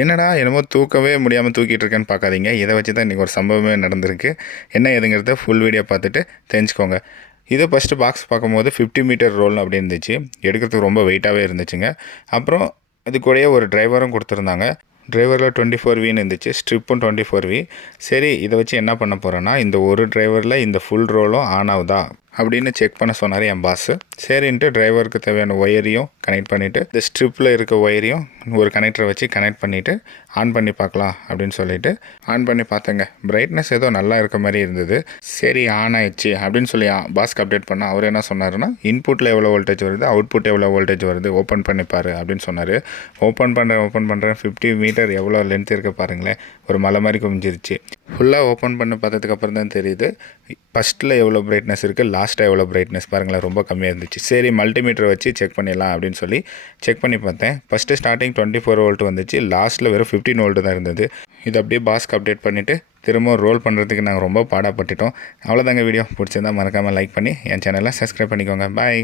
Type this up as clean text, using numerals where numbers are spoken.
என்னடா என்னமோ தூக்கவே முடியாமல் தூக்கிட்டு இருக்கேன்னு பார்க்காதீங்க. இதை வச்சு தான் இன்றைக்கி ஒரு சம்பவமே நடந்திருக்கு. என்ன ஏதுங்கிறத ஃபுல் வீடியோ பார்த்துட்டு தெரிஞ்சுக்கோங்க. இதை ஃபஸ்ட்டு பாக்ஸ் பார்க்கும்போது 50 மீட்டர் ரோல் அப்படி இருந்துச்சு. எடுக்கிறதுக்கு ரொம்ப வெயிட்டாகவே இருந்துச்சுங்க. அப்புறம் இது கூடயே ஒரு டிரைவரும் கொடுத்துருந்தாங்க. டிரைவரில் 24Vன்னு இருந்துச்சு, ஸ்ட்ரிப்பும் 24V. சரி, இதை வச்சு என்ன பண்ண போகிறேன்னா, இந்த ஒரு டிரைவரில் இந்த ஃபுல் ரோலும் ஆன் ஆகுதா அப்படின்னு செக் பண்ண சொன்னார் என் பாஸு. சரின்ட்டு டிரைவருக்கு தேவையான ஒயரையும் கனெக்ட் பண்ணிவிட்டு இந்த ஸ்ட்ரிப்பில் இருக்க ஒயரையும் ஒரு கனெக்டரை வச்சு கனெக்ட் பண்ணிவிட்டு ஆன் பண்ணி பார்க்கலாம் அப்படின்னு சொல்லிவிட்டு ஆன் பண்ணி பார்த்தேங்க. பிரைட்னஸ் ஏதோ நல்லா இருக்க மாதிரி இருந்தது. சரி, ஆன் ஆயிடுச்சு அப்படின்னு சொல்லி பாஸ்க்கு அப்டேட் பண்ணால் அவர் என்ன சொன்னார்னா, இன்புட்டில் எவ்வளோ வோல்டேஜ் வருது, அவுட்புட் எவ்வளோ வோல்டேஜ் வருது, ஓப்பன் பண்ணிப்பார் அப்படின்னு சொன்னார். ஓப்பன் பண்ணுறேன் 50 மீட்டர் எவ்வளோ லென்த் இருக்க பாருங்களேன். ஒரு மலை மாதிரி குமிஞ்சிருச்சு. ஃபுல்லாக ஓப்பன் பண்ணி பார்த்ததுக்கப்புறம் தான் தெரியுது ஃபஸ்ட்டில் எவ்வளோ பிரைட்னஸ் இருக்குது, லாஸ்ட்டாக எவ்வளோ பிரைட்னஸ் பாருங்களேன், ரொம்ப கம்மியாக இருந்துச்சு. சரி, மல்டிமீட்டர் வச்சு செக் பண்ணிடலாம் அப்படின்னு சொல்லி செக் பண்ணி பார்த்தேன். ஃபஸ்ட்டு ஸ்டார்டிங் 24 வோல்ட் வந்துச்சு, லாஸ்ட்டில் வெறும் 15 வோல்ட்டு தான் இருந்தது. இது அப்படியே பாஸ்க்கு அப்டேட் பண்ணிவிட்டு திரும்ப ரோல் பண்ணுறதுக்கு நாங்கள் ரொம்ப பாடப்பட்டுட்டோம். அவ்வளோதாங்க. வீடியோ பிடிச்சிருந்தால் மறக்காமல் லைக் பண்ணி என் சேனலை சப்ஸ்கிரைப் பண்ணிக்கோங்க. பாய்.